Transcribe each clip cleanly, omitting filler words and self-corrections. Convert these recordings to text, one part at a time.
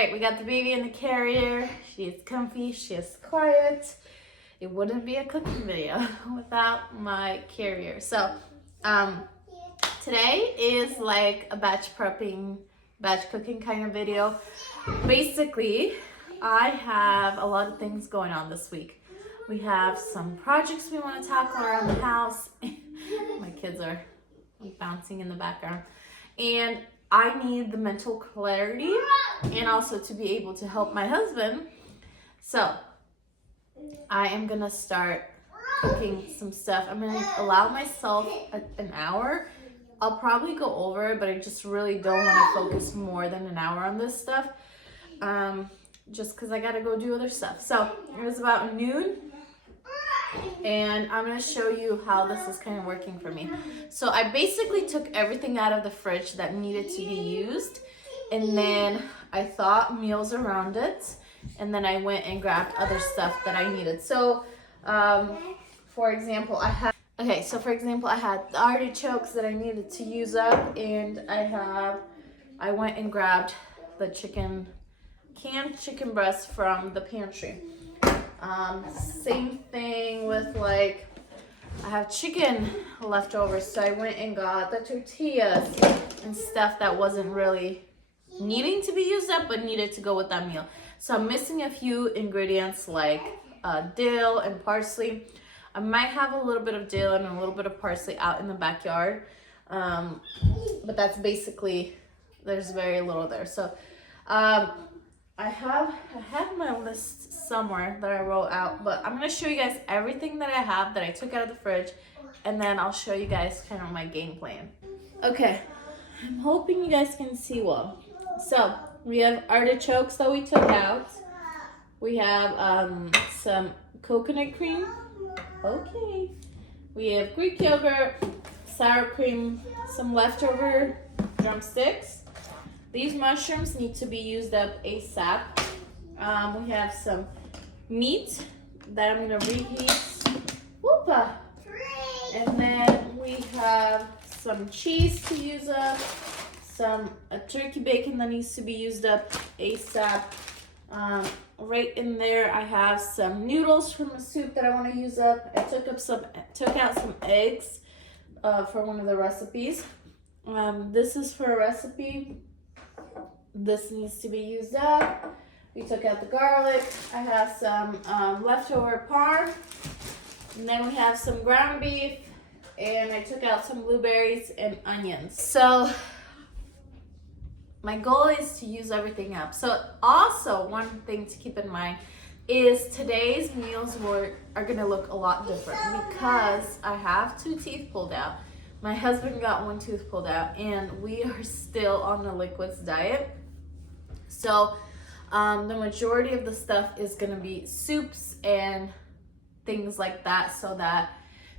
right, we got the baby in the carrier. She is comfy, she is quiet. It wouldn't be a cooking video without my carrier. So today is like a batch cooking kind of video. Basically, I have a lot of things going on this week. We have some projects we want to tackle around the house. My kids are bouncing in the background. And I need the mental clarity and also to be able to help my husband. So I am gonna start cooking some stuff. I'm gonna allow myself an hour. I'll probably go over it, but I just really don't want to focus more than an hour on this stuff. Just because I gotta go do other stuff. So it was about noon. And I'm gonna show you how this is kind of working for me. So I basically took everything out of the fridge that needed to be used, and then I thought meals around it, and then I went and grabbed other stuff that I needed. So for example, I had the artichokes that I needed to use up, and I went and grabbed the canned chicken breast from the pantry. Same thing with I have chicken leftovers, so I went and got the tortillas and stuff that wasn't really needing to be used up but needed to go with that meal. So I'm missing a few ingredients like dill and parsley. I might have a little bit of dill and a little bit of parsley out in the backyard, but that's basically, there's very little there. So I have my list somewhere that I wrote out, but I'm gonna show you guys everything that I have that I took out of the fridge, and then I'll show you guys kind of my game plan. Okay, I'm hoping you guys can see well. So we have artichokes that we took out. We have some coconut cream. Okay. We have Greek yogurt, sour cream, some leftover drumsticks. These mushrooms need to be used up ASAP. We have some meat that I'm gonna reheat. Whoopa! And then we have some cheese to use up, a turkey bacon that needs to be used up ASAP. Right in there, I have some noodles from a soup that I want to use up. I took out some eggs for one of the recipes. This is for a recipe. This needs to be used up. We took out the garlic. I have some leftover parm. And then we have some ground beef. And I took out some blueberries and onions. So my goal is to use everything up. So also one thing to keep in mind is today's meals are gonna look a lot different because I have 2 teeth pulled out. My husband got 1 tooth pulled out, and we are still on the liquids diet. So the majority of the stuff is gonna be soups and things like that so that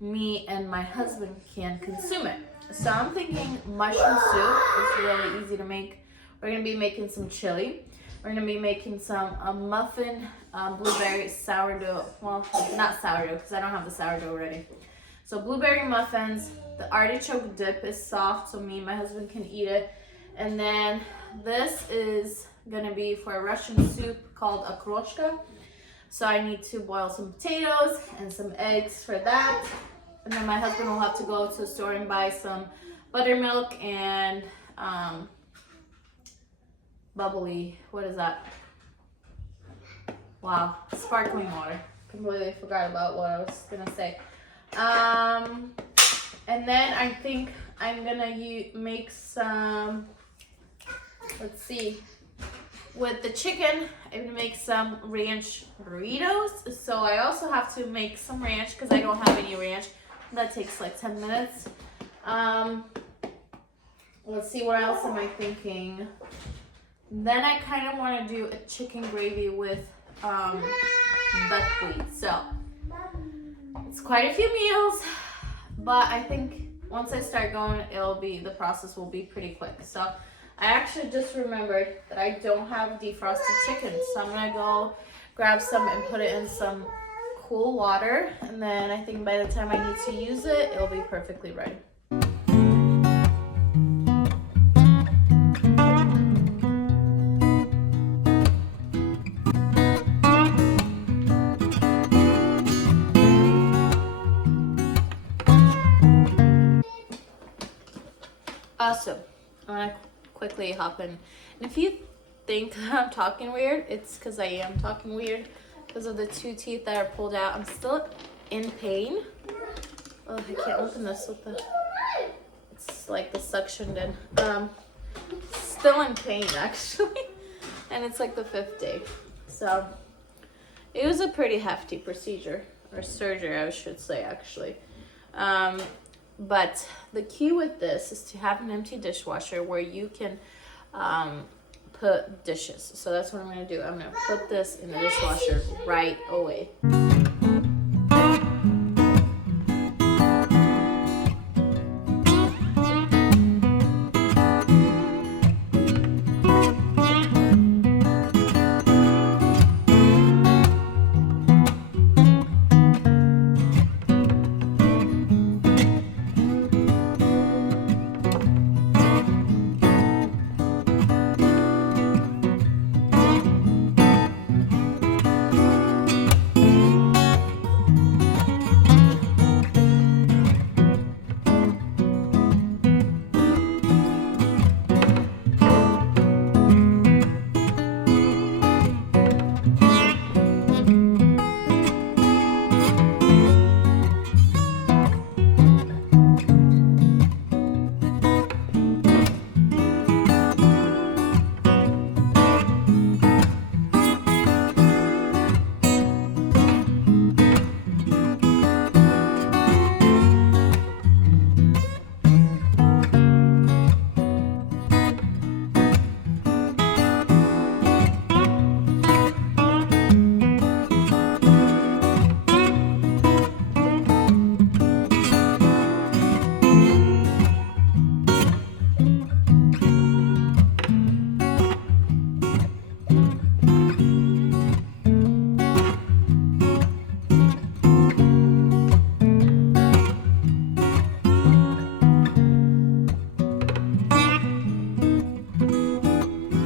me and my husband can consume it. So I'm thinking mushroom soup is really easy to make. We're gonna be making some chili. We're gonna be making some muffin blueberry sourdough. Well, not sourdough because I don't have the sourdough ready. So blueberry muffins. The artichoke dip is soft, so me and my husband can eat it. And then this is gonna be for a Russian soup called okroshka. So I need to boil some potatoes and some eggs for that. And then my husband will have to go to the store and buy some buttermilk and bubbly, what is that? Wow, sparkling water. Completely forgot about what I was gonna say. And then I think I'm gonna make some, let's see, with the chicken, I'm gonna make some ranch burritos. So I also have to make some ranch because I don't have any ranch. That takes like 10 minutes. Let's see, what else am I thinking? Then I kind of want to do a chicken gravy with buckwheat. So it's quite a few meals, but I think once I start going, the process will be pretty quick. So I actually just remembered that I don't have defrosted chicken, so I'm gonna go grab some and put it in some cool water, and then I think by the time I need to use it, it'll be perfectly ready. Also, I want to quickly hop in. And if you think I'm talking weird, it's because I am talking weird because of the 2 teeth that are pulled out. I'm still in pain. Oh, I can't open this with the, it's like the suction did. Still in pain actually. And it's like the 5th day. So it was a pretty hefty procedure, or surgery I should say actually. But the key with this is to have an empty dishwasher where you can put dishes. So that's what I'm gonna do. I'm gonna put this in the dishwasher right away.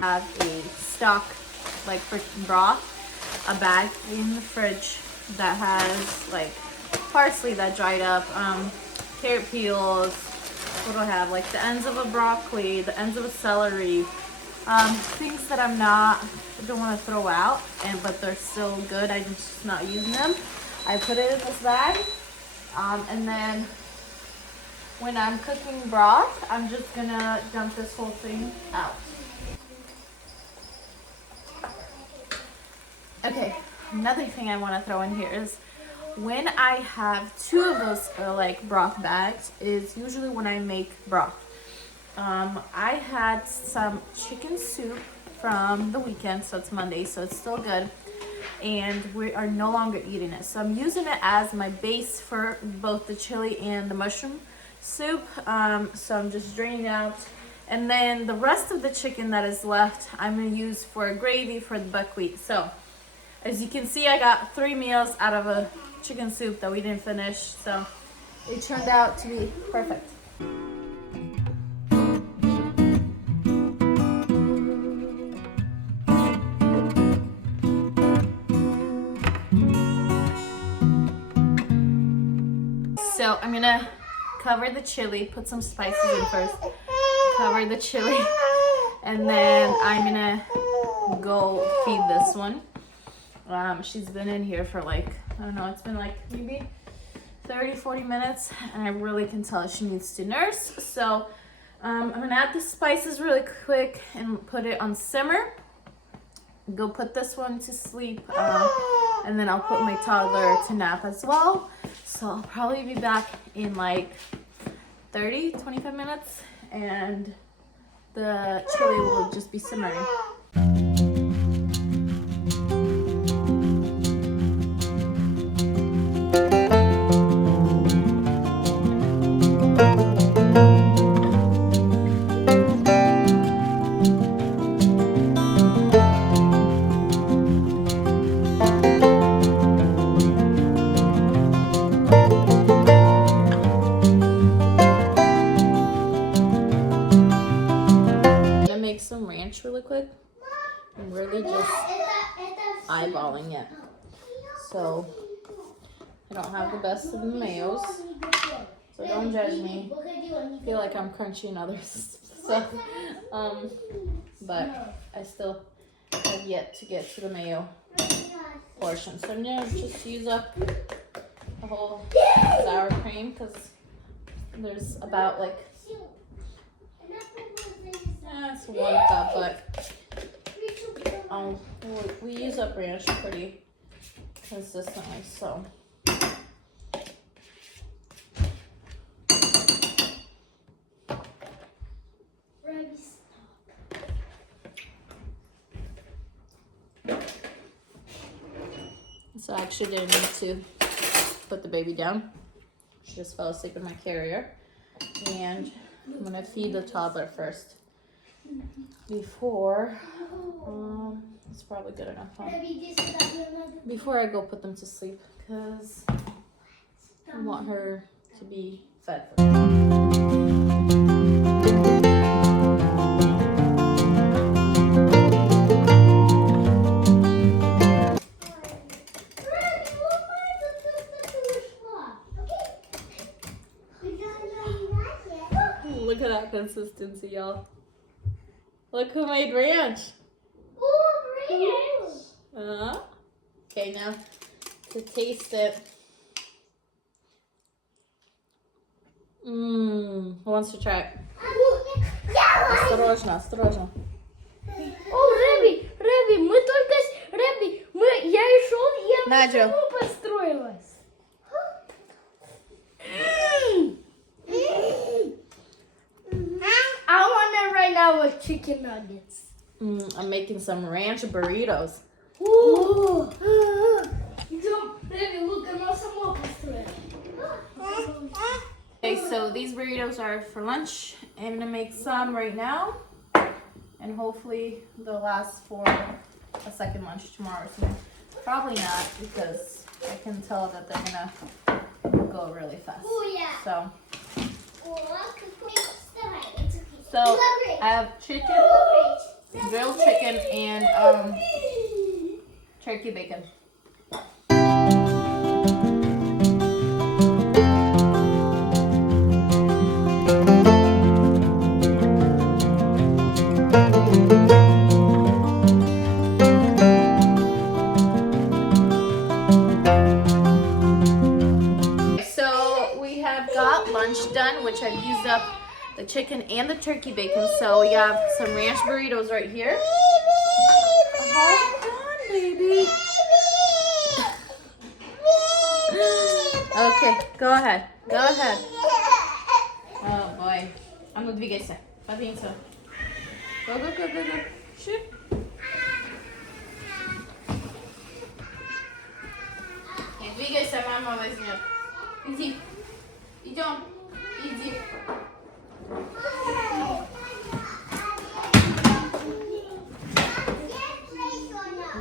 Have a stock like freaking broth, a bag in the fridge that has like parsley that dried up, carrot peels, what do I have, like the ends of a broccoli, the ends of a celery, things that I don't want to throw out, but they're still good, I'm just not using them. I put it in this bag, and then when I'm cooking broth, I'm just gonna dump this whole thing out. Okay, another thing I want to throw in here is when I have 2 of those like broth bags is usually when I make broth. I had some chicken soup from the weekend, so it's Monday, so it's still good, and we are no longer eating it. So I'm using it as my base for both the chili and the mushroom soup. So I'm just draining out. And then the rest of the chicken that is left, I'm going to use for a gravy for the buckwheat. So as you can see, I got 3 meals out of a chicken soup that we didn't finish, so it turned out to be perfect. So I'm gonna cover the chili, put some spices in first, cover the chili, and then I'm gonna go feed this one. She's been in here for like, I don't know, it's been like maybe 30-40 minutes, and I really can tell she needs to nurse. So I'm gonna add the spices really quick and put it on simmer. Go put this one to sleep, and then I'll put my toddler to nap as well. So I'll probably be back in like 30-25 minutes, and the chili will just be simmering. Some ranch really quick. I'm really just eyeballing it. So I don't have the best of the mayos. It's So don't judge me. I feel like I'm crunching others. So, but I still have yet to get to the mayo portion. So I'm gonna just use up the whole sour cream because there's about like it's 1 cup, but we use up ranch pretty consistently, so. So I actually didn't need to put the baby down. She just fell asleep in my carrier. And I'm gonna feed the toddler first. Before, it's probably good enough, huh? Before I go put them to sleep, because I want her to be fed first. Look at that consistency, y'all. Look who made ranch. Oh, ranch. Okay, now to taste it. Who wants to try it? Осторожно, осторожно. О, Рэби, мы только... Рэби, я и шел, и она Надя. сама построилась. I want it right now with chicken nuggets. I'm making some ranch burritos. Ooh. Рэби, look, она сама построилась. Okay, so these burritos are for lunch. I'm gonna make some right now, and hopefully they'll last for a second lunch tomorrow. So probably not, because I can tell that they're gonna go really fast. Oh, yeah. So I have chicken, grilled chicken, and turkey bacon. Done, which I've used up the chicken and the turkey bacon. So we have some ranch burritos right here. Hold on, baby. Okay, go ahead. Go ahead. Oh boy. А ну двигайся. Подвинься. Go, go, go, go, go. Shoot. Не двигайся, мама возьмет. Иди. Идем. Иди.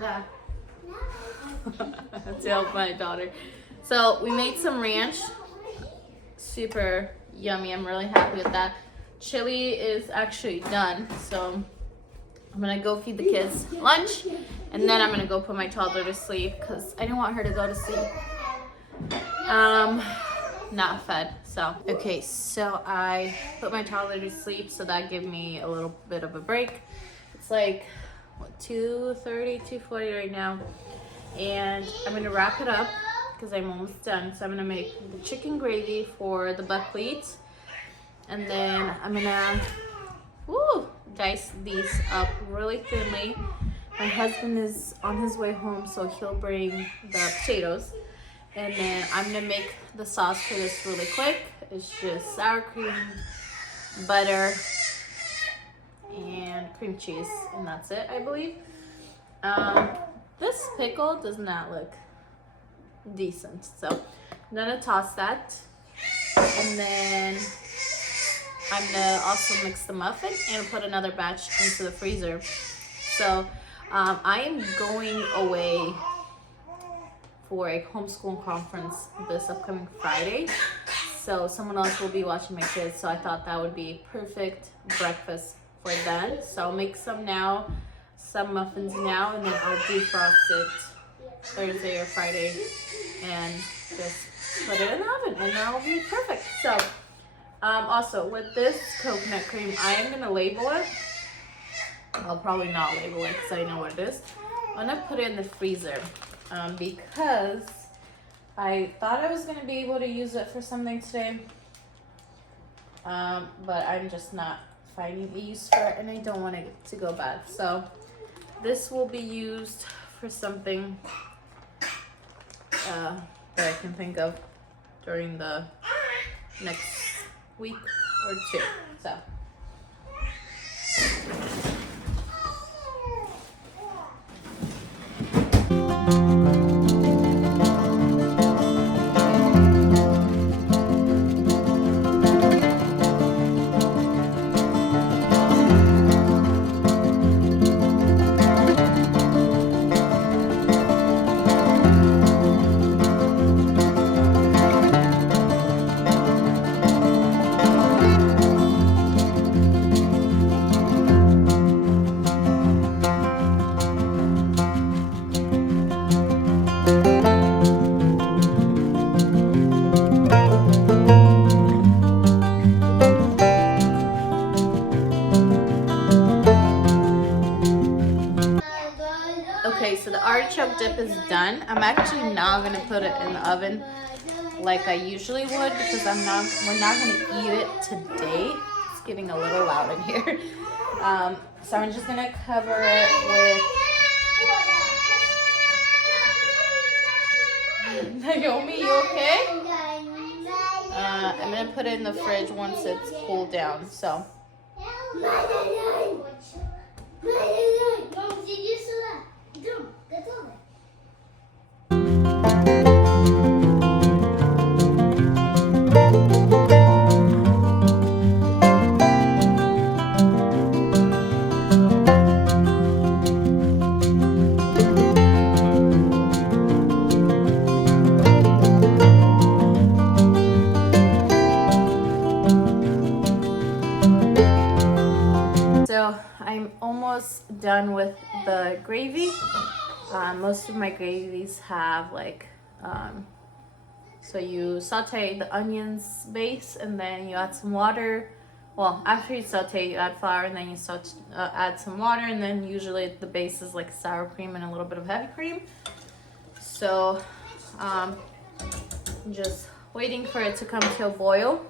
Да. Tell my daughter. So we made some ranch. Super yummy. I'm really happy with that. Chili is actually done. So I'm gonna go feed the kids lunch, and then I'm gonna go put my toddler to sleep because I don't want her to go to sleep not fed. So okay, so I put my toddler to sleep, so that gave me a little bit of a break. It's like what, 2:30, 2:40 right now, and I'm gonna wrap it up because I'm almost done. So I'm gonna make the chicken gravy for the buckwheat, and then I'm gonna dice these up really thinly. My husband is on his way home, so he'll bring the potatoes. And then I'm gonna make the sauce for this really quick. It's just sour cream, butter, and cream cheese, and that's it, I believe. This pickle does not look decent, so I'm gonna toss that. And then I'm gonna also mix the muffin and put another batch into the freezer. So I am going away for a homeschool conference this upcoming Friday. So someone else will be watching my kids, so I thought that would be perfect breakfast for them. So I'll make some now, some muffins now, and then I'll defrost it Thursday or Friday and just put it in the oven and that'll be perfect. So also with this coconut cream, I am gonna label it. I'll probably not label it because I know what it is. I'm gonna put it in the freezer because I thought I was gonna be able to use it for something today, but I'm just not finding a use for it and I don't want it to go bad. So this will be used for something that I can think of during the next week or two. So okay, so the artichoke dip is done. I'm actually not gonna put it in the oven like I usually would because we're not gonna eat it today. It's getting a little loud in here. So I'm just gonna cover it with Naomi, you okay? I'm gonna put it in the fridge once it's cooled down. So I'm almost done with the gravy. Most of my gravies have like, so you saute the onions base and then you add some water. Well, after you saute, you add flour and then you add some water, and then usually the base is like sour cream and a little bit of heavy cream. So just waiting for it to come to a boil,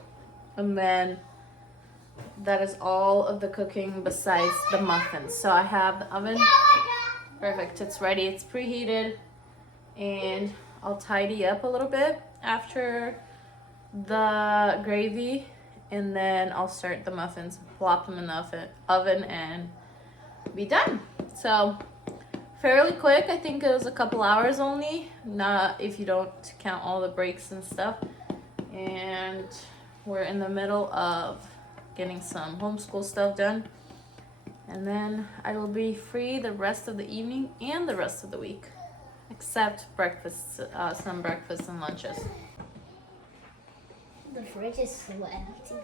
and then that is all of the cooking besides the muffins. So I have the oven. Perfect, it's ready, it's preheated, and I'll tidy up a little bit after the gravy, and then I'll start the muffins, plop them in the oven and be done. So fairly quick, I think it was a couple hours only, not if you don't count all the breaks and stuff. And we're in the middle of getting some homeschool stuff done, and then I will be free the rest of the evening and the rest of the week, except breakfast, some breakfasts and lunches. The fridge is so empty.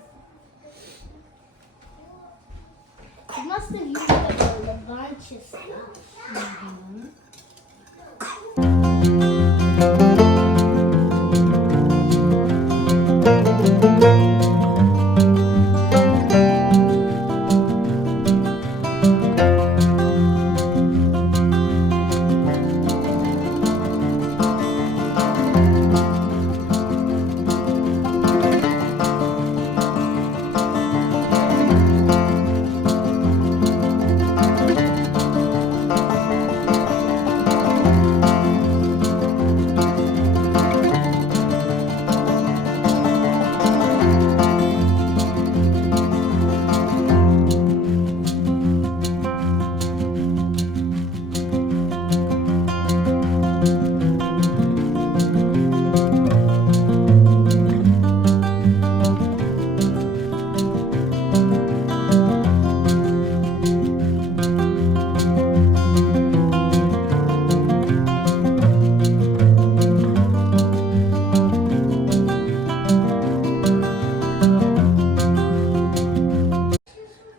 You must have used a bunch of stuff.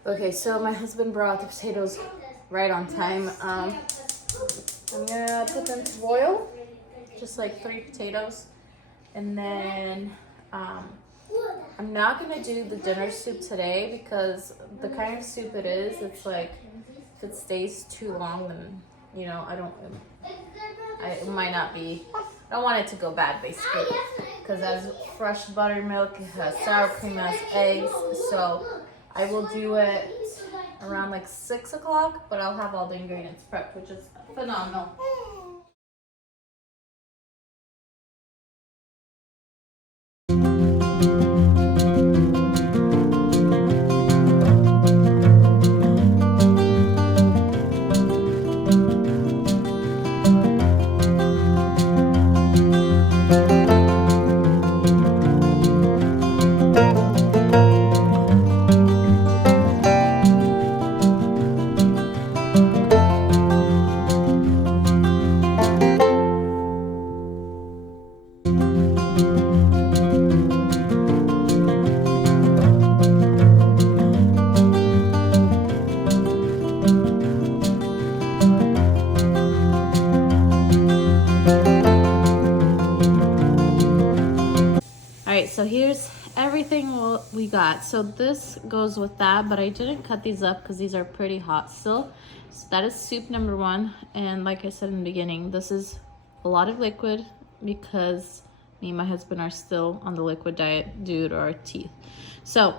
Okay, so my husband brought the potatoes right on time. I'm gonna put them to boil, just like 3 potatoes. And then I'm not gonna do the dinner soup today because the kind of soup it is, it's like if it stays too long, then you know it might not be. I don't want it to go bad basically because it has fresh buttermilk, it has sour cream, it has eggs. So I will do it around like 6 o'clock, but I'll have all the ingredients prepped, which is phenomenal. Alright, so here's everything we got. So this goes with that, but I didn't cut these up because these are pretty hot still. So that is soup number 1. And like I said in the beginning, this is a lot of liquid because me and my husband are still on the liquid diet due to our teeth. So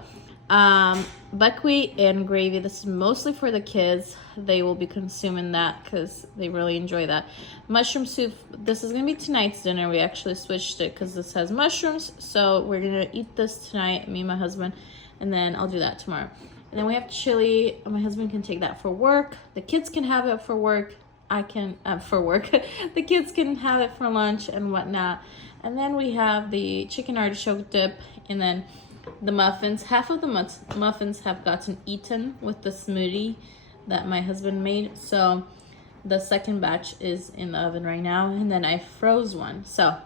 buckwheat and gravy, this is mostly for the kids. They will be consuming that because they really enjoy that. Mushroom soup, this is gonna be tonight's dinner. We actually switched it because this has mushrooms, so we're gonna eat this tonight, me and my husband, and then I'll do that tomorrow. And then we have chili. My husband can take that for work. The kids can have it for work. I can for work. The kids can have it for lunch and whatnot. And then we have the chicken artichoke dip, and then the muffins. Half of the muffins have gotten eaten with the smoothie that my husband made. So the second batch is in the oven right now, and then I froze one. So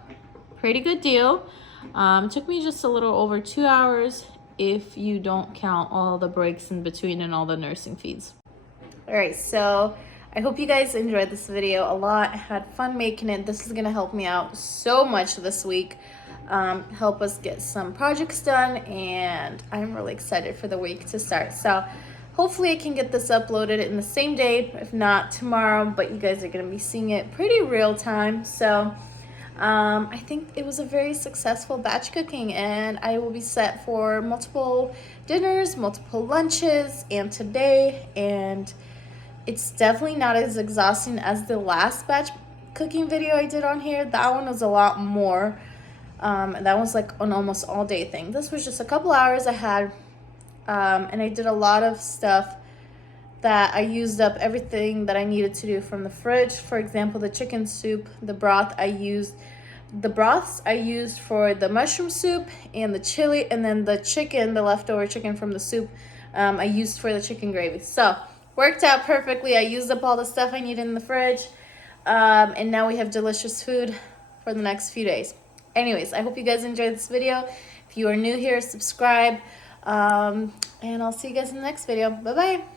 pretty good deal. Took me just a little over 2 hours if you don't count all the breaks in between and all the nursing feeds. All right, so I hope you guys enjoyed this video a lot. I had fun making it. This is gonna help me out so much this week. Help us get some projects done, and I'm really excited for the week to start. So hopefully I can get this uploaded in the same day, if not tomorrow, but you guys are going to be seeing it pretty real time. So I think it was a very successful batch cooking, and I will be set for multiple dinners, multiple lunches, and today, and it's definitely not as exhausting as the last batch cooking video I did on here. That one was a lot more. That was like an almost all day thing. This was just a couple hours I had, and I did a lot of stuff that I used up everything that I needed to do from the fridge. For example, the chicken soup, the broths I used for the mushroom soup and the chili, and then the chicken, the leftover chicken from the soup, I used for the chicken gravy. So worked out perfectly. I used up all the stuff I needed in the fridge, and now we have delicious food for the next few days. Anyways, I hope you guys enjoyed this video. If you are new here, subscribe, and I'll see you guys in the next video. Bye-bye.